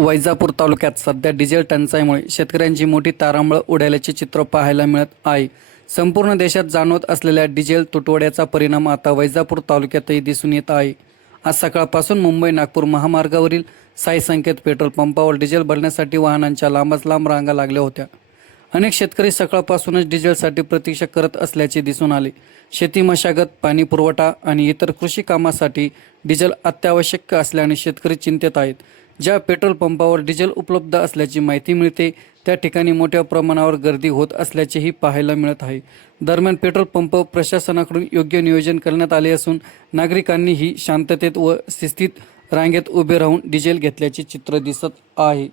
वैजापूर तालुक्यात सध्या डिझेल टंचाईमुळे शेतकऱ्यांची मोठी तारांबळ उडाल्याचे चित्र पाहायला मिळत आहे। संपूर्ण देशात जाणवत असलेल्या डिझेल तुटवड्याचा परिणाम आता वैजापूर तालुक्यातही दिसून येत आहे। आज सकाळपासून मुंबई नागपूर महामार्गावरील साई संकेत पेट्रोल पंपावर डिझेल भरण्यासाठी वाहनांच्या लांबच लांब रांगा लागल्या होत्या। अनेक शेतकरी सकाळपासूनच डिझेलसाठी प्रतीक्षा करत असल्याचे दिसून आले। शेती मशागत, पाणी पुरवठा आणि इतर कृषी कामासाठी डिझेल अत्यावश्यक असल्याने शेतकरी चिंतेत आहेत। ज्या पेट्रोल पंपावर डिझेल उपलब्ध असल्याची माहिती मिळते त्या ठिकाणी मोठ्या प्रमाणावर गर्दी होत असल्याचेही पाहायला मिळत आहे। दरम्यान पेट्रोल पंप प्रशासनाकडून योग्य नियोजन करण्यात आले असून नागरिकांनीही शांततेत व शिस्तीत रांगेत उभे राहून डिझेल घेतल्याचे चित्र दिसत आहे।